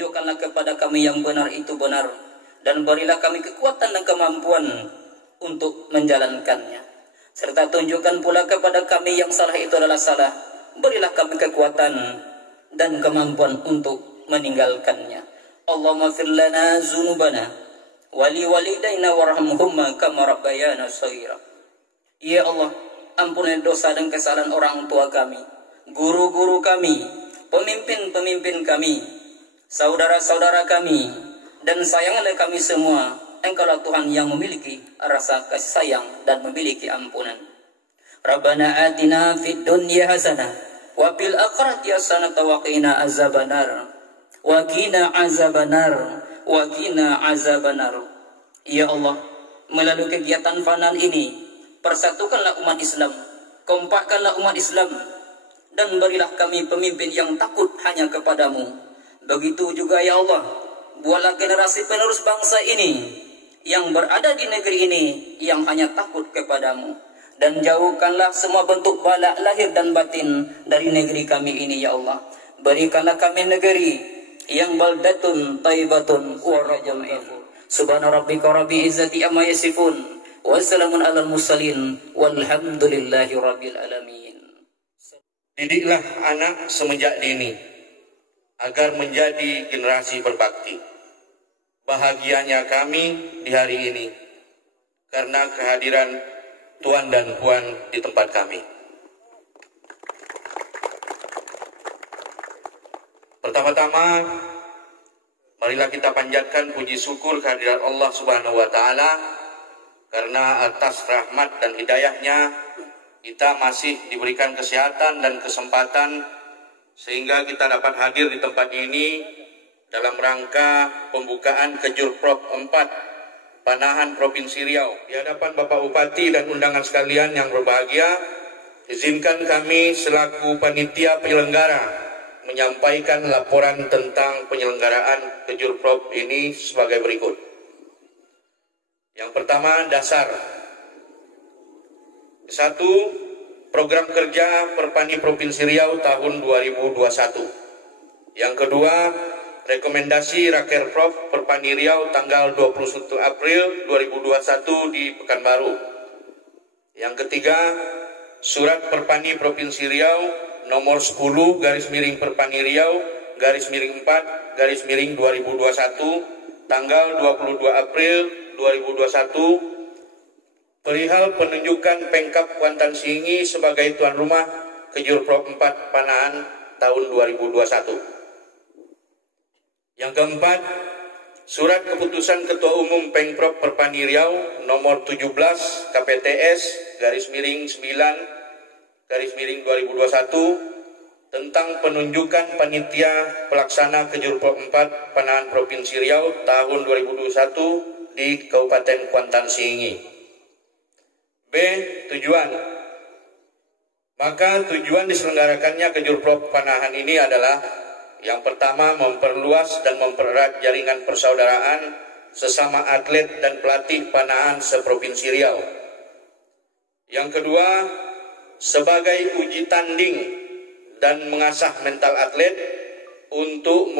tunjukkanlah kepada kami yang benar itu benar, dan berilah kami kekuatan dan kemampuan untuk menjalankannya. Serta tunjukkan pula kepada kami yang salah itu adalah salah, berilah kami kekuatan dan kemampuan untuk meninggalkannya. Allahumma fir lana dzunubana wa li walidayna warhamhumma kama rabbayana shaghira. Ya Allah, ampuni dosa dan kesalahan orang tua kami, guru-guru kami, pemimpin-pemimpin kami, saudara-saudara kami, dan sayangilah kami semua. Engkaulah Tuhan yang memiliki rasa kasih sayang dan memiliki ampunan. Rabbana atina fid dunya hasanah wa fil akhirati hasanah wa qina azabannar. Wa qina azabannar. Wa qina azabannar. Ya Allah, melalui kegiatan Fanan ini, persatukanlah umat Islam, kompakkanlah umat Islam, dan berilah kami pemimpin yang takut hanya kepadamu. Begitu juga ya Allah, buatlah generasi penerus bangsa ini yang berada di negeri ini yang hanya takut kepadamu, dan jauhkanlah semua bentuk bala lahir dan batin dari negeri kami ini ya Allah. Berikanlah kami negeri yang baldatun taibatun wa rajulun. Subhana rabbika rabbil izzati amma yasifun, wa salamun alal mursalin, walhamdulillahi rabbil alamin. Didiklah anak semenjak dini agar menjadi generasi berbakti. Bahagianya kami di hari ini karena kehadiran Tuan dan Puan di tempat kami. Pertama-tama, marilah kita panjatkan puji syukur kehadirat Allah Subhanahu wa Ta'ala, karena atas rahmat dan hidayahnya kita masih diberikan kesehatan dan kesempatan sehingga kita dapat hadir di tempat ini dalam rangka pembukaan Kejurprov 4 Panahan Provinsi Riau. Di hadapan Bapak Bupati dan undangan sekalian yang berbahagia, izinkan kami selaku panitia penyelenggara menyampaikan laporan tentang penyelenggaraan Kejurprov ini sebagai berikut. Yang pertama, dasar. 1. Program kerja Perpani Provinsi Riau tahun 2021. Yang kedua, rekomendasi Rakerprov Perpani Riau tanggal 21 April 2021 di Pekanbaru. Yang ketiga, Surat Perpani Provinsi Riau nomor 10 /Perpani Riau /4 /2021 tanggal 22 April 2021 perihal penunjukan Pemkab Kuantan Singi sebagai tuan rumah Kejurprov 4 Panahan tahun 2021. Yang keempat, Surat Keputusan Ketua Umum Pemprov Perpani Riau nomor 17 KPTS /9/2021 tentang penunjukan panitia pelaksana Kejurprov 4 Panahan Provinsi Riau tahun 2021 di Kabupaten Kuantan Singi. B. Tujuan. Maka tujuan diselenggarakannya Kejurprov Panahan ini adalah: yang pertama, memperluas dan mempererat jaringan persaudaraan sesama atlet dan pelatih panahan seprovinsi Riau. Yang kedua, sebagai uji tanding dan mengasah mental atlet untuk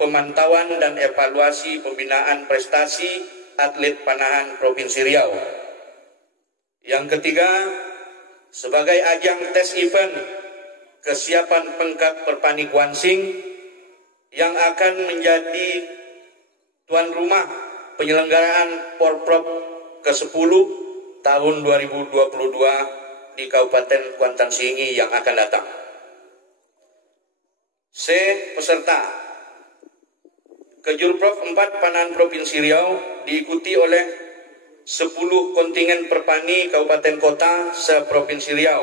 pemantauan dan evaluasi pembinaan prestasi atlet panahan Provinsi Riau. Yang ketiga, sebagai ajang tes event kesiapan Pemkab Perpani Kuansing yang akan menjadi tuan rumah penyelenggaraan Porprov ke-10 tahun 2022 di Kabupaten Kuantan Singi yang akan datang. C. Peserta. Kejurprov 4 Panahan Provinsi Riau diikuti oleh 10 kontingen perpani kabupaten kota seprovinsi Riau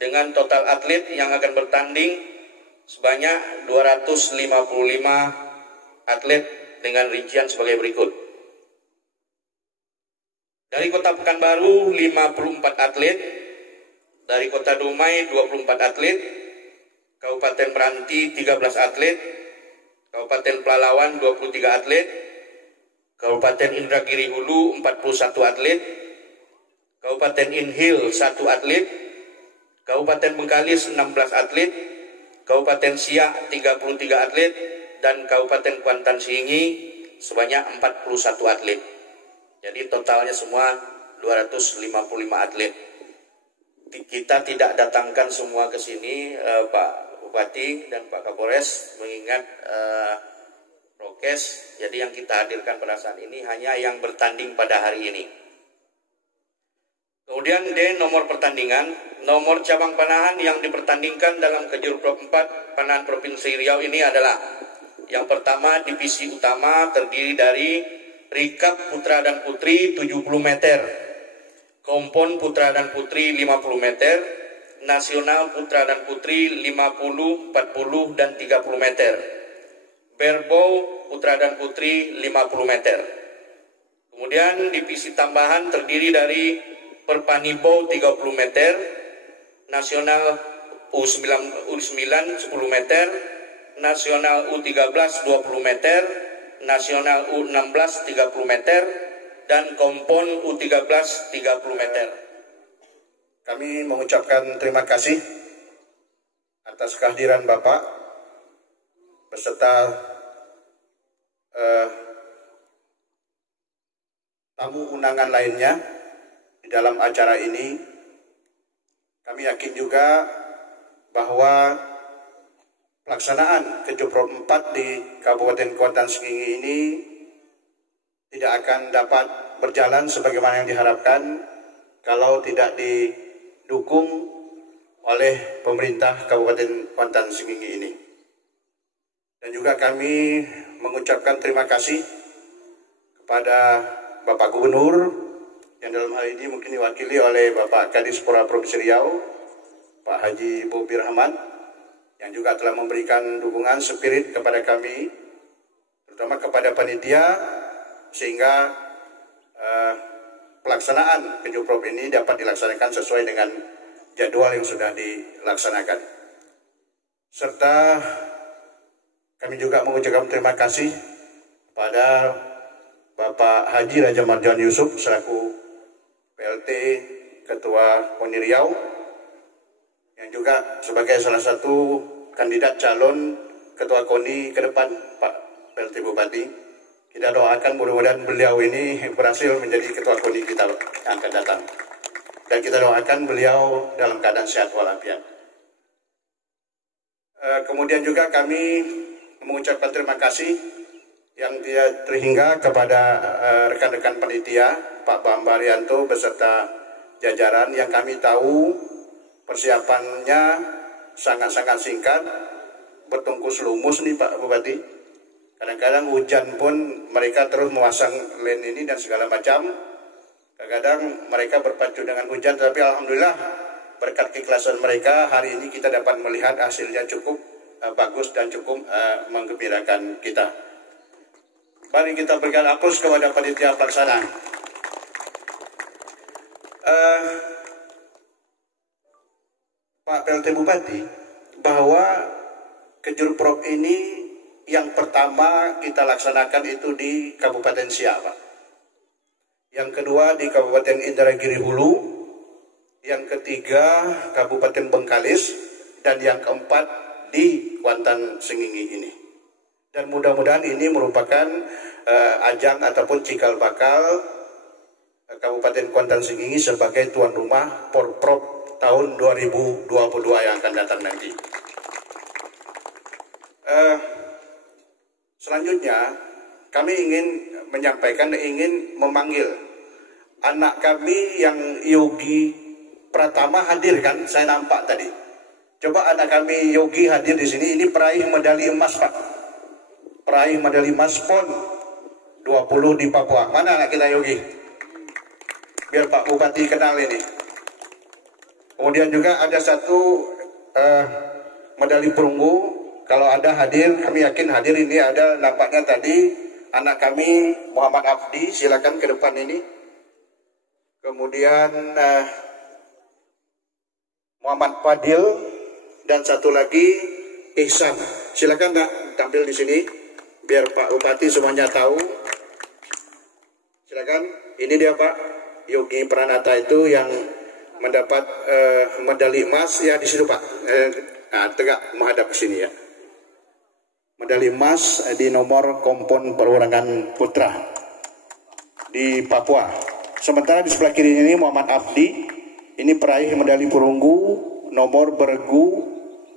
dengan total atlet yang akan bertanding sebanyak 255 atlet dengan rincian sebagai berikut. Dari Kota Pekanbaru 54 atlet, dari Kota Dumai 24 atlet, Kabupaten Meranti 13 atlet, Kabupaten Pelalawan 23 atlet, Kabupaten Indragiri Hulu 41 atlet, Kabupaten Inhil 1 atlet, Kabupaten Bengkalis 16 atlet, Kabupaten Siak 33 atlet, dan Kabupaten Kuantan Sengingi sebanyak 41 atlet. Jadi totalnya semua 255 atlet. Kita tidak datangkan semua ke sini, Pak Bupati dan Pak Kapolres, mengingat prokes. Jadi yang kita hadirkan pada saat ini hanya yang bertanding pada hari ini. Kemudian D, nomor pertandingan. Nomor cabang panahan yang dipertandingkan dalam Kejurprop 4 Panahan Provinsi Riau ini adalah yang pertama, divisi utama terdiri dari Rikap Putra dan Putri 70 meter, Kompon Putra dan Putri 50 meter, Nasional Putra dan Putri 50, 40, dan 30 meter, Berbow Putra dan Putri 50 meter. Kemudian divisi tambahan terdiri dari Perpanibow 30 meter, Nasional U9 10 meter, Nasional U13 20 meter, Nasional U16 30 meter, dan Kompon U13 30 meter. Kami mengucapkan terima kasih atas kehadiran Bapak beserta tamu undangan lainnya di dalam acara ini. Kami yakin juga bahwa pelaksanaan Kejurprop 4 di Kabupaten Kuantan Sengingi ini tidak akan dapat berjalan sebagaimana yang diharapkan kalau tidak didukung oleh pemerintah Kabupaten Kuantan Sengingi ini. Dan juga kami mengucapkan terima kasih kepada Bapak Gubernur, yang dalam hal ini mungkin diwakili oleh Bapak Kadispora Provinsi Riau, Pak Haji Bobi Rahman, yang juga telah memberikan dukungan spirit kepada kami, terutama kepada panitia, sehingga pelaksanaan Kejurprop ini dapat dilaksanakan sesuai dengan jadwal yang sudah dilaksanakan. Serta kami juga mengucapkan terima kasih kepada Bapak Haji Raja Mardian Yusuf selaku PLT Ketua KONI Riau, yang juga sebagai salah satu kandidat calon Ketua KONI ke depan, Pak PLT Bupati. Kita doakan mudah-mudahan beliau ini berhasil menjadi Ketua KONI kita yang akan datang. Dan kita doakan beliau dalam keadaan sehat walafiat. Kemudian juga kami mengucapkan terima kasih yang dia terhingga kepada rekan-rekan panitia, Pak Bambang Rianto beserta jajaran, yang kami tahu persiapannya sangat-sangat singkat, bertungkus lumus nih Pak Bupati. Kadang-kadang hujan pun mereka terus memasang lane ini dan segala macam. Kadang-kadang mereka berpacu dengan hujan, tapi alhamdulillah berkat keikhlasan mereka hari ini kita dapat melihat hasilnya cukup bagus dan cukup menggembirakan kita. Mari kita berikan aplaus kepada panitia pelaksana. Pak PLT Bupati, bahwa Kejurprop ini yang pertama kita laksanakan itu di Kabupaten Siak, Pak. Yang kedua di Kabupaten Indragiri Hulu, yang ketiga Kabupaten Bengkalis, dan yang keempat di Kuantan Sengingi ini. Dan mudah-mudahan ini merupakan ajang ataupun cikal bakal Kabupaten Kuantan Sengingi sebagai tuan rumah Porprov tahun 2022 yang akan datang nanti. Selanjutnya kami ingin menyampaikan, ingin memanggil anak kami yang Yogi Pratama hadir kan, saya nampak tadi. Coba anak kami Yogi hadir di sini, ini peraih medali emas Pak. Peraih medali emas PON 20 di Papua. Mana anak kita Yogi? Biar Pak Bupati kenal ini. Kemudian juga ada satu medali perunggu. Kalau ada hadir, kami yakin hadir ini ada, nampaknya tadi anak kami Muhammad Abdi, silakan ke depan ini. Kemudian Muhammad Fadil dan satu lagi Ihsan. Silakan Kak tampil di sini biar Pak Bupati semuanya tahu. Silakan. Ini dia Pak Yogi Pranata itu yang mendapat medali emas ya, di situ Pak. Tegak menghadap ke sini ya. medali emas di nomor kompon perorangan putra di Papua. Sementara di sebelah kiri ini Muhammad Abdi, ini peraih medali perunggu nomor bergu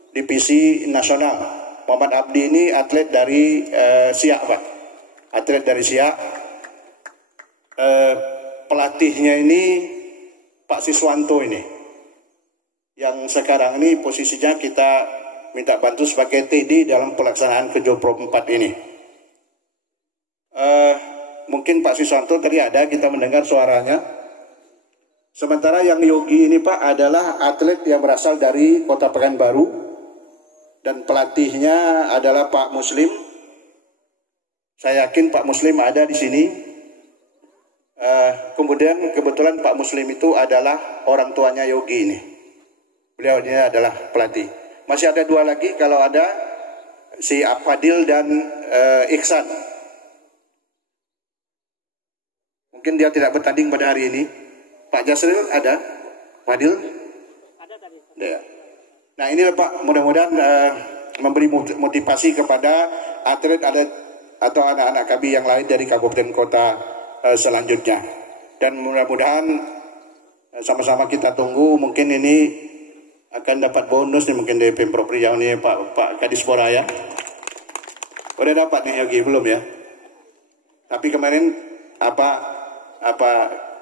divisi nasional. Muhammad Abdi ini atlet dari Siak, Pak. Atlet dari Siak. Pelatihnya ini Pak Siswanto ini, yang sekarang ini posisinya kita minta bantu sebagai TD dalam pelaksanaan Kejopro 4 ini. Mungkin Pak Siswanto tadi ada, kita mendengar suaranya. Sementara yang Yogi ini Pak adalah atlet yang berasal dari Kota Pekanbaru dan pelatihnya adalah Pak Muslim. Saya yakin Pak Muslim ada di sini. Kemudian kebetulan Pak Muslim itu adalah orang tuanya Yogi ini. Beliau ini adalah pelatih. Masih ada dua lagi, kalau ada si Fadil dan Iksan. Mungkin dia tidak bertanding pada hari ini. Pak Jasril ada? Fadil? Ada tadi. Ya. Nah ini Pak, mudah-mudahan memberi motivasi kepada atlet atau anak-anak kami yang lain dari kabupaten kota selanjutnya. Dan mudah-mudahan sama-sama kita tunggu, mungkin ini akan dapat bonus nih mungkin dari Pemprov Riau nih Pak Kadispora ya. Udah dapat nih Yogi belum ya? Tapi kemarin apa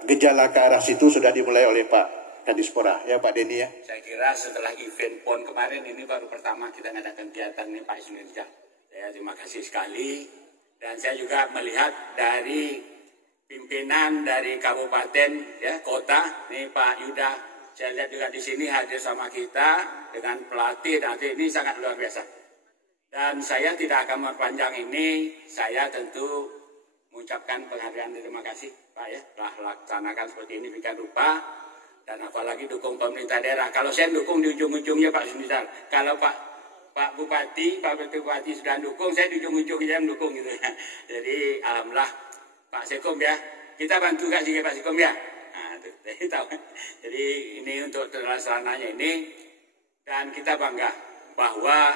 gejala ke arah situ sudah dimulai oleh Pak Kadispora ya Pak Denny ya. Saya kira setelah event PON kemarin ini baru pertama kita ngadakan kegiatan nih Pak Ismirja. Saya terima kasih sekali, dan saya juga melihat dari pimpinan dari kabupaten ya kota nih Pak Yuda, saya lihat juga di sini hadir sama kita dengan pelatih, dan ini sangat luar biasa. Dan saya tidak akan memperpanjang ini, saya tentu mengucapkan penghargaan terima kasih Pak ya, telah laksanakan seperti ini bikin rupa, dan apalagi dukung pemerintah daerah. Kalau saya dukung di ujung-ujungnya Pak Sumisal, kalau Pak Bupati sudah dukung, saya di ujung-ujungnya mendukung gitu ya. Jadi alhamdulillah Pak Sekom ya, kita bantu kasih Pak Sekom ya. Nah, jadi ini untuk terlaksananya ini, dan kita bangga bahwa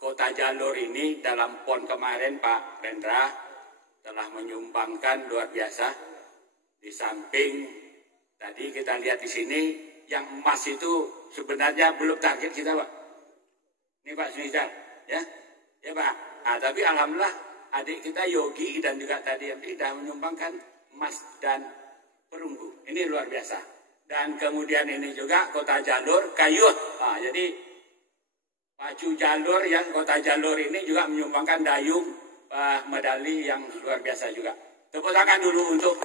Kota Jalur ini dalam PON kemarin Pak Rendra telah menyumbangkan luar biasa. Di samping tadi kita lihat di sini yang emas itu sebenarnya belum target kita Pak. Ini Pak Sunizar ya Pak. Nah, tapi alhamdulillah adik kita Yogi dan juga tadi yang tidak menyumbangkan emas dan perunggu. Ini luar biasa. Dan kemudian ini juga Kota Jalur kayu. Nah, jadi Pacu Jalur ya, Kota Jalur ini juga menyumbangkan dayung medali yang luar biasa juga. Tepuk tangan dulu untuk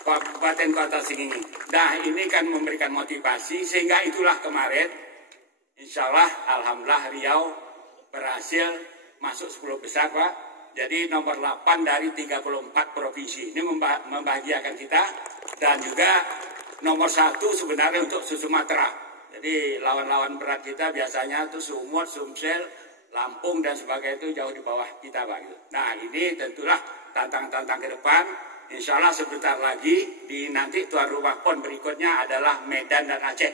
Kabupaten Kota Singing. Nah ini kan memberikan motivasi, sehingga itulah kemarin insya Allah alhamdulillah Riau berhasil masuk 10 besar Pak. Jadi nomor 8 dari 34 provinsi. Ini membahagiakan kita. Dan juga nomor 1 sebenarnya untuk Sumatera. Jadi lawan-lawan berat kita biasanya itu Sumut, Sumsel, Lampung dan sebagainya itu jauh di bawah kita Pak. Nah ini tentulah tantangan-tantangan ke depan. Insya Allah sebentar lagi di nanti tuan rumah PON berikutnya adalah Medan dan Aceh.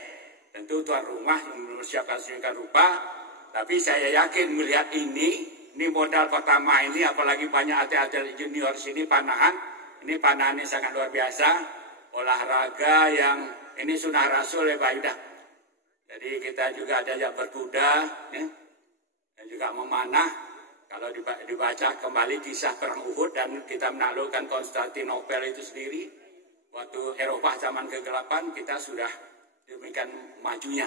Tentu tuan rumah yang mempersiapkan sedemikian rupa. Tapi saya yakin melihat ini modal pertama ini, apalagi banyak atlet-atlet junior sini panahan. Ini panahannya sangat luar biasa. Olahraga yang ini sunnah Rasul ya Pak Yuda. Jadi kita juga diajak berkuda ya, dan juga memanah. Kalau dibaca kembali kisah perang Uhud dan kita menaklukkan Konstantinopel itu sendiri, waktu Eropa zaman kegelapan kita sudah demikian majunya.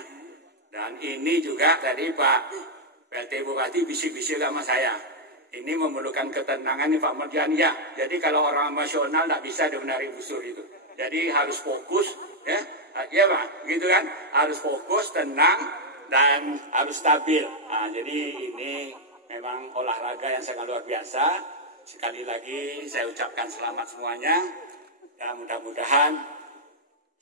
Dan ini juga tadi Pak PLT Bupati bisik-bisik sama saya. Ini memerlukan ketenangan nih Pak Merjan ya. Jadi kalau orang emosional tidak bisa dimenari busur itu. Jadi harus fokus ya. Ya Pak, gitu kan? Harus fokus, tenang, dan harus stabil. Nah, jadi ini memang olahraga yang sangat luar biasa. Sekali lagi saya ucapkan selamat semuanya. Dan mudah-mudahan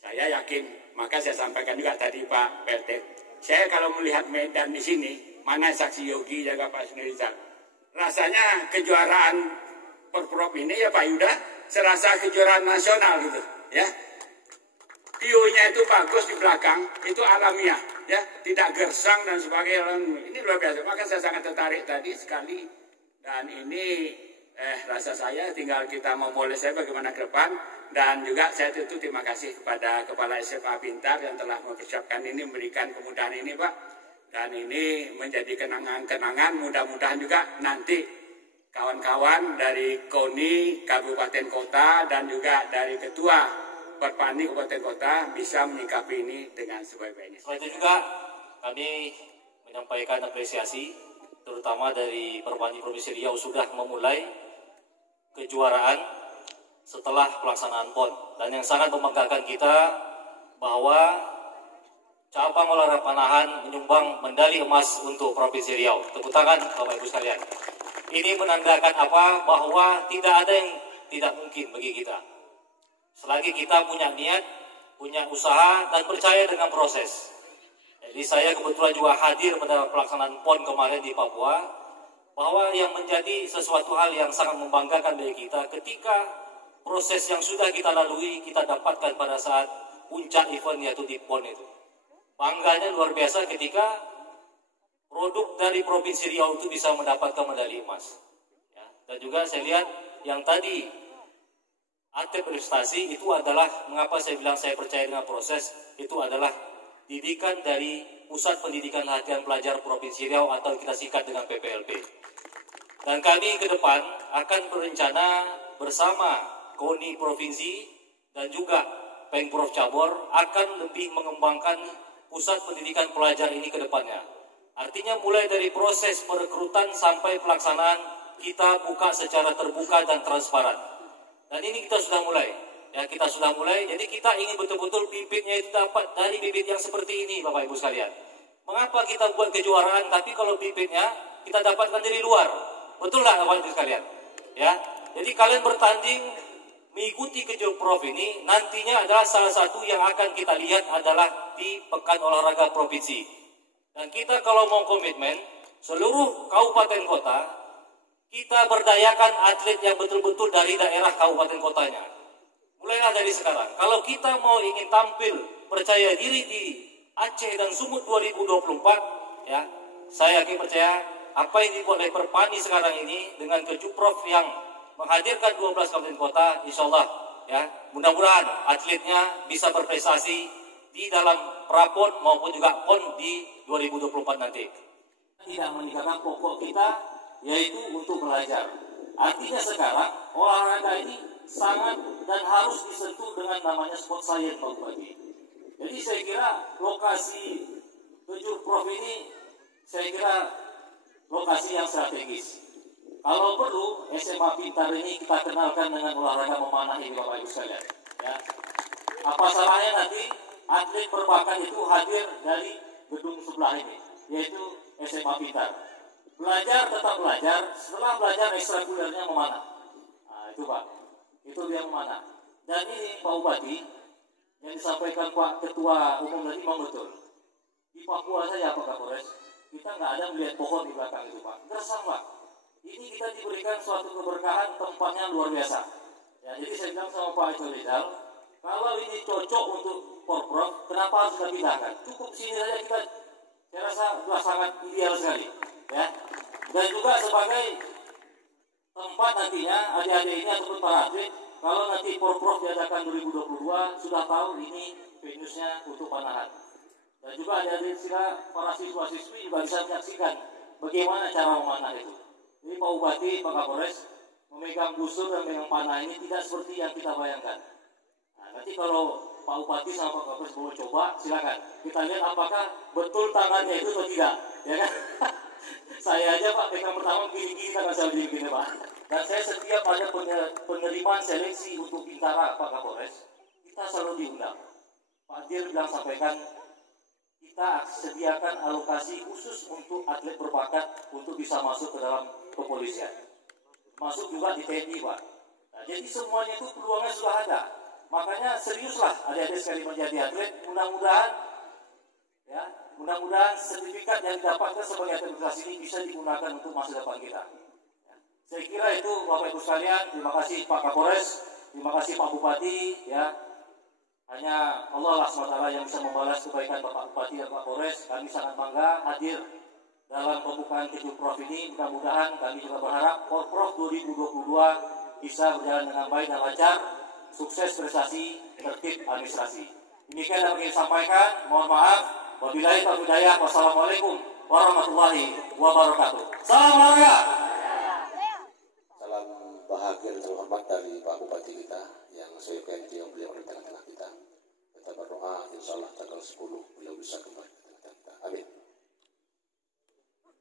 saya yakin, maka saya sampaikan juga tadi Pak PLT. Saya kalau melihat Medan di sini, mana saksi Yogi jaga Pak Sunizar. Rasanya kejuaraan Porprov ini ya Pak Yuda, serasa kejuaraan nasional gitu, ya. View-nya itu bagus di belakang, itu alamiah. ya, tidak gersang dan sebagainya. Ini luar biasa. Maka saya sangat tertarik tadi sekali. Dan ini rasa saya tinggal kita memulai saya bagaimana ke depan. Dan juga saya tentu terima kasih kepada Kepala SMA Pintar yang telah mempersiapkan ini, memberikan kemudahan ini Pak. Dan ini menjadi kenangan-kenangan, mudah-mudahan juga nanti kawan-kawan dari KONI Kabupaten Kota dan juga dari Ketua Perpani Kabupaten Kota bisa menyikapi ini dengan sebaik-baiknya. Selain itu juga kami menyampaikan apresiasi terutama dari Perpani Provinsi Riau sudah memulai kejuaraan setelah pelaksanaan PON, dan yang sangat membanggakan kita bahwa cabang olahraga panahan menyumbang medali emas untuk Provinsi Riau. Tepuk tangan Bapak Ibu sekalian. Ini menandakan apa? Bahwa tidak ada yang tidak mungkin bagi kita. Selagi kita punya niat, punya usaha, dan percaya dengan proses. Jadi saya kebetulan juga hadir pada pelaksanaan PON kemarin di Papua, bahwa yang menjadi sesuatu hal yang sangat membanggakan bagi kita ketika proses yang sudah kita lalui, kita dapatkan pada saat puncak event yaitu di PON itu. Bangganya luar biasa ketika produk dari Provinsi Riau itu bisa mendapatkan medali emas. Ya, dan juga saya lihat yang tadi atlet berprestasi itu adalah, mengapa saya bilang saya percaya dengan proses, itu adalah didikan dari Pusat Pendidikan Latihan Pelajar Provinsi Riau atau kita singkat dengan PPLP. Dan kami ke depan akan berencana bersama KONI Provinsi dan juga Pemprov Cabur akan lebih mengembangkan Pusat Pendidikan Pelajar ini ke depannya. Artinya mulai dari proses perekrutan sampai pelaksanaan kita buka secara terbuka dan transparan. Dan ini kita sudah mulai, ya kita sudah mulai. Jadi kita ingin betul-betul bibitnya itu dapat dari bibit yang seperti ini, Bapak Ibu sekalian. Mengapa kita buat kejuaraan, tapi kalau bibitnya kita dapatkan dari luar, betul nggak Bapak Ibu sekalian? Ya, jadi kalian bertanding mengikuti Kejurprov ini nantinya adalah salah satu yang akan kita lihat adalah di Pekan Olahraga Provinsi. Dan kita kalau mau komitmen seluruh kabupaten kota, kita berdayakan atlet yang betul-betul dari daerah kabupaten kotanya. Mulailah dari sekarang. Kalau kita mau ingin tampil percaya diri di Aceh dan Sumut 2024, ya, saya yakin percaya apa yang dibuat oleh Perpani sekarang ini dengan Kejurprov yang menghadirkan 12 kabupaten kota, insya Allah, ya, mudah-mudahan atletnya bisa berprestasi di dalam prapon maupun juga PON di 2024 nanti. Tidak meninggalkan pokok kita, yaitu untuk belajar. Artinya sekarang olahraga ini sangat dan harus disentuh dengan namanya sport science, Pak Bupati. Jadi saya kira lokasi Kejurprov ini saya kira lokasi yang strategis. Kalau perlu SMA Pintar ini kita kenalkan dengan olahraga memanah ini, Bapak Ibu sekalian. Ya. Apa salahnya nanti atlet berbakat itu hadir dari gedung sebelah ini, yaitu SMA Pintar. Belajar tetap belajar, setelah belajar ekstrakurikulernya memanah. Nah itu Pak, itu dia memanah. Dan ini Pak Bupati, yang disampaikan Pak Ketua Umum tadi memang betul. Di Papua saja Pak Kapolres, kita nggak ada melihat pohon di belakang itu Pak. Gersang Pak. Ini kita diberikan suatu keberkahan, tempatnya luar biasa. Ya, jadi saya bilang sama Pak Eko Rizal, kalau ini cocok untuk Porprov, kenapa harus kita pindahkan? Cukup sini saja kita, saya rasa sudah sangat ideal sekali. Ya, dan juga sebagai tempat nantinya adik-adik ini ataupun para atlet, kalau nanti Porprov diadakan 2022 sudah tahu ini venue-nya untuk panahan. Dan juga adik-adik para siswa-siswi juga bisa menyaksikan bagaimana cara memanah itu. Jadi Pak Bupati, Pak Kapolres memegang busur dan memegang panah ini tidak seperti yang kita bayangkan. Nah, nanti kalau Pak Bupati sama Pak Kapolres mau coba, silakan kita lihat apakah betul tangannya itu atau tidak, ya kan? Saya aja Pak pegang pertama gini-gini kan asal gini-gini Pak. Dan saya setiap ada penerimaan seleksi untuk Bintara Pak Kapolres, kita selalu diundang. Pak Dir bilang sampaikan, kita sediakan alokasi khusus untuk atlet berbakat untuk bisa masuk ke dalam kepolisian. Masuk juga di TNI Pak. Nah, jadi semuanya itu peluangnya sudah ada. Makanya seriuslah adik-adik sekali menjadi atlet, mudah-mudahan ya, mudah-mudahan sertifikat yang didapatkan sebagai atlet prestasi ini bisa digunakan untuk masa depan kita. Ya. Saya kira itu Bapak Ibu sekalian, terima kasih Pak Kapolres, terima kasih Pak Bupati, ya. Hanya Allah lah SWT yang bisa membalas kebaikan Bapak Bupati dan Pak Polres. Kami sangat bangga hadir dalam pembukaan Kejurprov ini. Mudah-mudahan kami juga berharap Porprov 2022 bisa berjalan dengan baik dan lancar, sukses prestasi, tertib administrasi. Demikian yang ingin sampaikan. Mohon maaf. Wabillahi taufiq hidayah. Wassalamualaikum warahmatullahi wabarakatuh. Salam olahraga. Salam bahagia dan hormat dari Pak Bupati kita yang saya yakin beliau di tengah-tengah kita. Kita berdoa insya Allah tanggal 10 beliau bisa kembali ke tengah-tengah kita. Amin.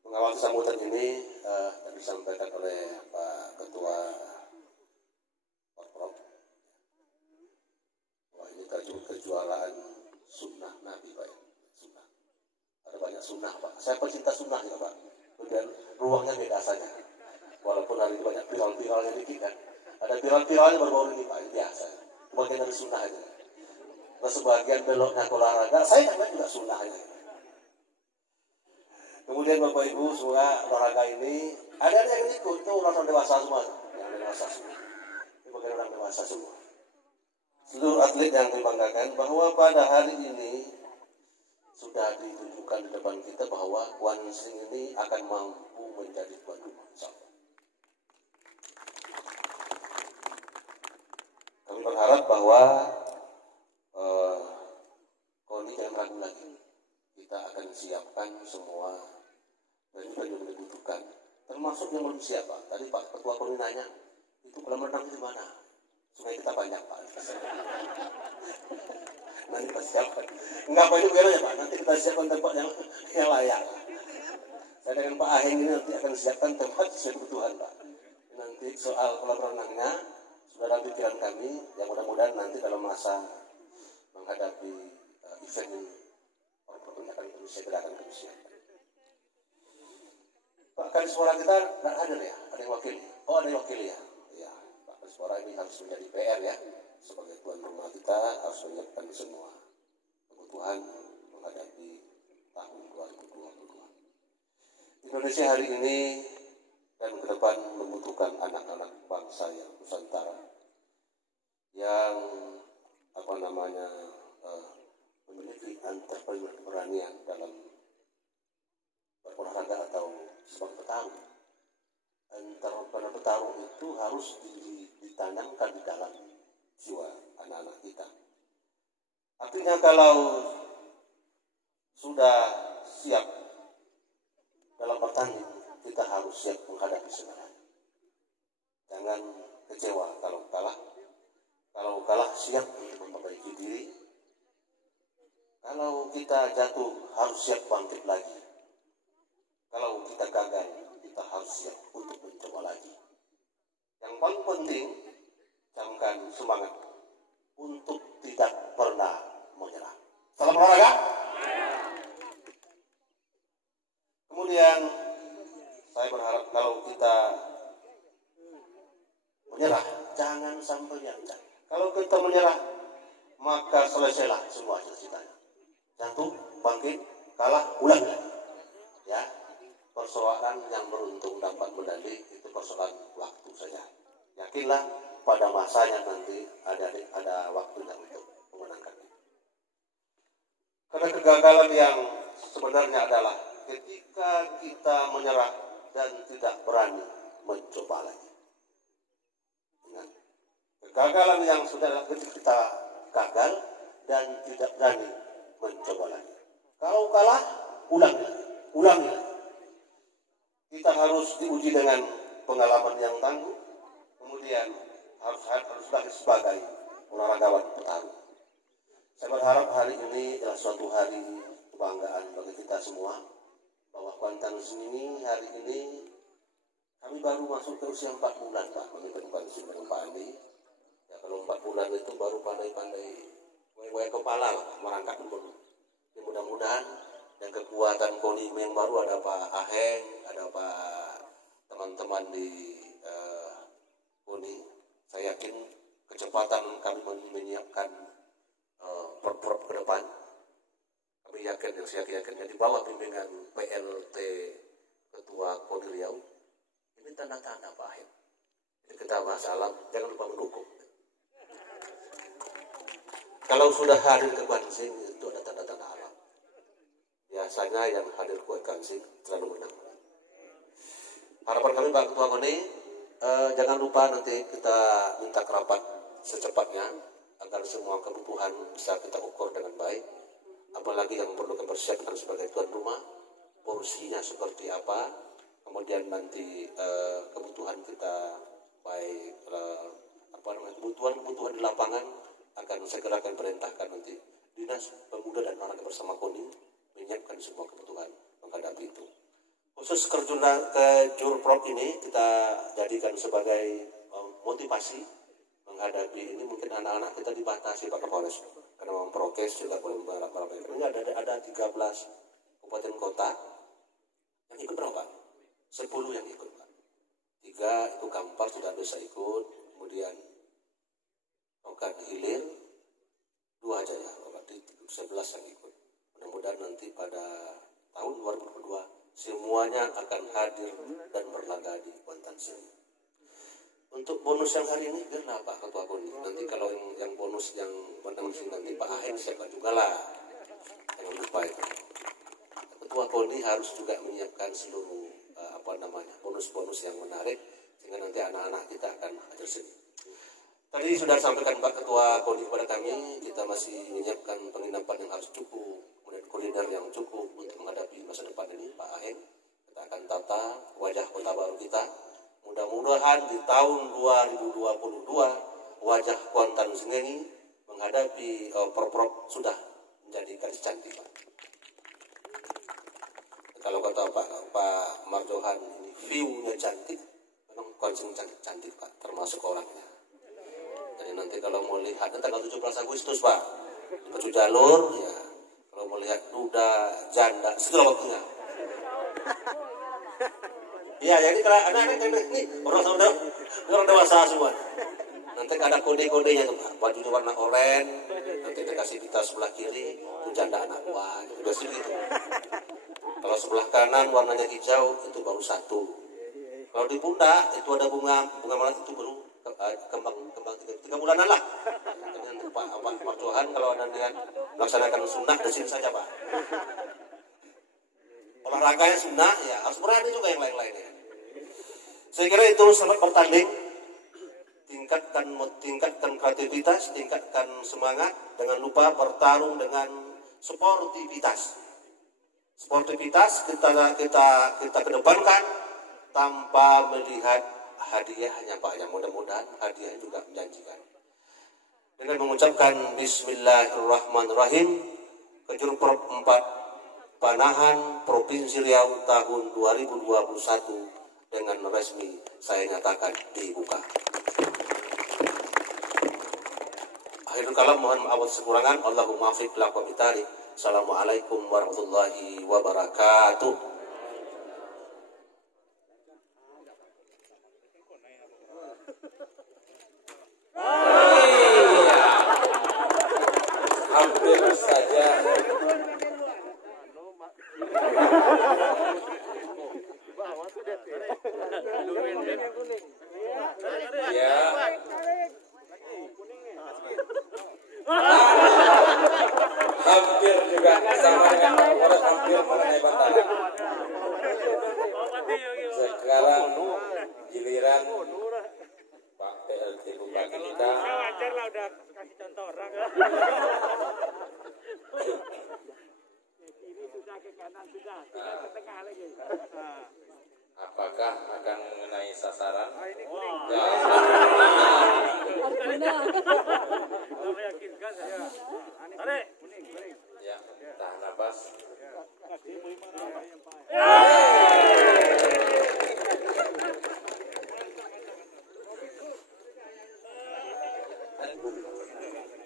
Mengawal sambutan ini tadi disampaikan oleh Pak Ketua Porprov. Wah, ini kejuaraan sunnah Nabi Pak ya. Sunnah. Ada banyak sunnah Pak. Saya pecinta sunnah ya Pak. Dan ruangnya beda saja. Walaupun hari ini banyak viral-viralnya dikit kan. Ada viral-viralnya baru-baru ini Pak, ini biasa. Bagian dari sunnah aja. Nah, sebagian beloknya ke olahraga, saya kan juga sunnah aja. Kemudian Bapak Ibu semua olahraga ini ada yang ikut, itu orang dewasa semua. Yang dewasa semua. Ini bagian orang dewasa semua. Seluruh atlet yang dibanggakan bahwa pada hari ini sudah ditunjukkan di depan kita bahwa Wan Sing ini akan mampu menjadi tuan rumah. Kami berharap bahwa KONI jangan ragu lagi. Kita akan siapkan semua baju-baju yang dibutuhkan. Termasuk yang belum siap Pak. Tadi Pak Ketua KONI nanya, itu kolam renang di mana? Sungai kita banyak Pak. Nanti kita siapkan. Enggak banyak ya Pak. Nanti kita siapkan tempat yang layak. Saya dengan Pak Aheng ini nanti akan siapkan tempat sesuai kebutuhan Pak. Nanti soal kolam renangnya sudah dalam pikiran kami, yang mudah-mudahan nanti dalam masa menghadapi event ini orang akan Indonesia gerakan kemanusiaan. Pak Kadiswara kita tidak hadir ya, ada yang wakil. Oh ada yang wakil ya. Ya, Pak Kadiswara ini harus menjadi PR ya, sebagai tuan rumah kita harus menyiapkan semua kebutuhan menghadapi tahun 2022. Indonesia hari ini dan ke depan membutuhkan anak-anak bangsa yang Nusantara yang memiliki keberanian dalam berolahraga atau sebagai petarung. Entrepreneur petarung itu harus ditanamkan di dalam jiwa anak-anak kita. Artinya kalau sudah siap dalam bertanding, kita harus siap menghadapi segalanya. Jangan kecewa kalau kalah. Kalau kalah siap untuk memperbaiki diri. Kalau kita jatuh harus siap bangkit lagi. Kalau kita gagal, kita harus siap untuk mencoba lagi. Yang paling penting, camkan semangat untuk tidak pernah menyerah. Salam olahraga. Kemudian saya berharap kalau kita menyerah, jangan sampai diangkat. Kalau kita menyerah, maka selesailah semua cita-citanya. Jatuh, bangkit, kalah, ulang lagi. Ya, persoalan yang beruntung dapat medali itu persoalan waktu saja. Yakinlah pada masanya nanti ada waktunya untuk memenangkan. Karena kegagalan yang sebenarnya adalah ketika kita menyerah dan tidak berani mencoba lagi. Ingat, kegagalan yang sudah ketika kita gagal dan tidak berani mencoba lagi. Kalau kalah, ulangi lagi. Kita harus diuji dengan pengalaman yang tangguh, kemudian harus lahir sebagai olahragawan petarung. Saya berharap hari ini adalah suatu hari kebanggaan bagi kita semua, bahwa Kuantan ini hari ini kami baru masuk ke usia 4 bulan Pak, menurut Pak Andi. Ya kalau 4 bulan itu baru pandai-pandai goyang kepala lah, merangkak dulu. Ya, mudah-mudahan dan kekuatan KONI yang baru ada Pak Aheng, ada Pak teman-teman di KONI. Saya yakin kecepatan kami menyiapkan Porprov ke depan. Kami yakin, saya yakin di bawah bimbingan PLT Ketua KONI Riau. Ini tanda-tanda Pak Aheng. Jadi kita masalah, jangan lupa mendukung. Kalau sudah hadir ke Kansing itu ada tanda-tanda alam. Biasanya yang hadir ke Kansing selalu menang. Harapan kami Pak Ketua KONI, jangan lupa nanti kita minta kerapat secepatnya agar semua kebutuhan bisa kita ukur dengan baik. Apalagi yang perlu kita persiapkan sebagai tuan rumah, porsinya seperti apa, kemudian nanti kebutuhan kita baik kebutuhan di lapangan akan segera akan perintahkan nanti Dinas Pemuda dan Olahraga bersama KONI menyiapkan semua kebutuhan menghadapi itu. Khusus ke Jurprov ini kita jadikan sebagai motivasi menghadapi ini. Mungkin anak-anak kita dibatasi Pak Kapolres karena memprokes juga boleh berapa. Ini ada 13 kabupaten kota yang ikut berapa? 10 yang ikut Pak. 3 itu Kampar sudah bisa ikut, kemudian Rokan Hilir 2 aja ya, berarti 11 yang ikut. Mudah-mudahan nanti pada tahun 2022 semuanya akan hadir dan berlaga di Kuantan sini. Untuk bonus yang hari ini biarlah Pak Ketua KONI. Nanti kalau yang bonus yang Kuantan sini nanti Pak Ahen siapa juga lah. Jangan lupa itu. Ketua KONI harus juga menyiapkan seluruh bonus-bonus yang menarik sehingga nanti anak-anak kita akan hadir sini. Tadi sudah sampaikan Pak Ketua KONI kepada kami, kita masih menyiapkan penginapan yang harus cukup, kemudian kuliner yang cukup untuk menghadapi masa depan ini. Pak Ahen, kita akan tata wajah kota baru kita. Mudah-mudahan di tahun 2022 wajah Kuantan ini menghadapi Porprov sudah menjadi garis cantik Pak. Kalau kata Pak Marjohan ini view-nya cantik, memang Kuantan cantik Pak, termasuk orangnya. Jadi nanti kalau mau lihat tanggal 17 Agustus Pak, di Pacu Jalur ya, kalau mau lihat duda, janda, situlah waktunya. Iya, jadi kalau anak-anak ini orang dewasa semua. Nanti ada kode-kodenya tuh Pak, bajunya warna oranye, nanti dikasih pita sebelah kiri, itu janda anak wah, udah segitu. Kalau sebelah kanan warnanya hijau, itu baru 1. Kalau di pundak itu ada bunga malah itu baru kembang 3 bulanan lah. Dengan Pak Marjohan kalau Anda lihat melaksanakan sunnah di sini saja Pak. Olahraganya sunnah ya harus berani juga yang lain-lainnya. Saya kira itu selamat bertanding, tingkatkan kreativitas, tingkatkan semangat, jangan lupa bertarung dengan sportivitas. Sportivitas kita kedepankan tanpa melihat hadiahnya Pak, yang mudah-mudahan hadiahnya juga menjanjikan. Dengan mengucapkan Bismillahirrahmanirrahim, Kejurprov 4 Panahan Provinsi Riau tahun 2021 dengan resmi saya nyatakan dibuka. Akhirul kalam, mohon maaf atas kekurangan. Allahumma afiq lakum bitari. Assalamualaikum warahmatullahi wabarakatuh. Hampir saja ya hampir juga sama dengan Kapolres, hampir mengenai bantahan. Sekarang giliran Pak PLT Bupati kita. Wajar lah udah kasih contoh orang. Kiri sudah, ke kanan sudah, tinggal ke tengah lagi. Apakah akan mengenai sasaran? Ini kuning. Meyakinkan saya. Tarik. Kuning. Ya, tahan nafas.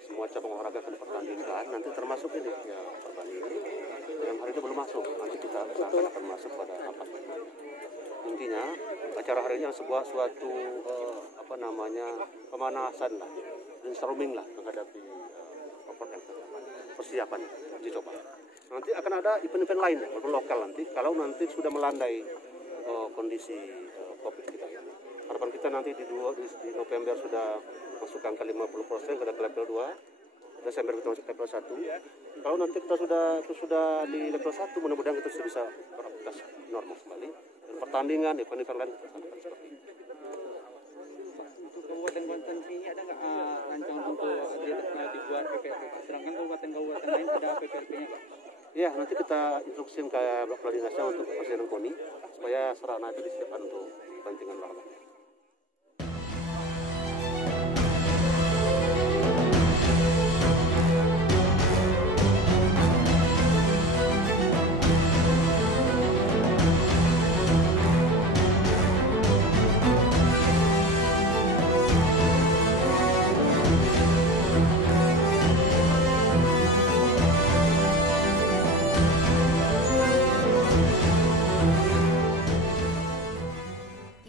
Semua cabang olahraga akan dipertandingkan, nanti termasuk ini ya pertandingan. Yang hari itu belum masuk, nanti kita akan masuk pada rapat. Intinya acara hari ini suatu pemanasan lah, brainstorming lah menghadapi persiapan uji coba. Nanti akan ada event-event lain ya, walaupun lokal nanti. Kalau nanti sudah melandai kondisi COVID kita ini, harapan kita nanti di November sudah masuk angka 50%, pada ke level 2. Desember kita masuk level 1. Kalau nanti kita sudah di level 1, mudah-mudahan kita sudah bisa beraktivitas normal kembali. Dan pertandingan, event-event lain kita lakukan seperti itu. Untuk Kabupaten Banten ini ada nggak rancangan untuk dibuat PPLP? Sedangkan kabupaten-kabupaten lain ada PPLP-nya Pak? Ya, nanti kita instruksikan ke Kepala Dinasnya untuk Presiden KONI supaya sarana itu disiapkan untuk kepentingan warga.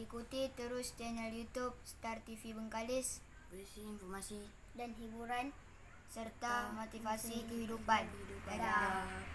Ikuti terus channel YouTube Star TV Bengkalis, berisi informasi dan hiburan serta motivasi kehidupan. Dadah.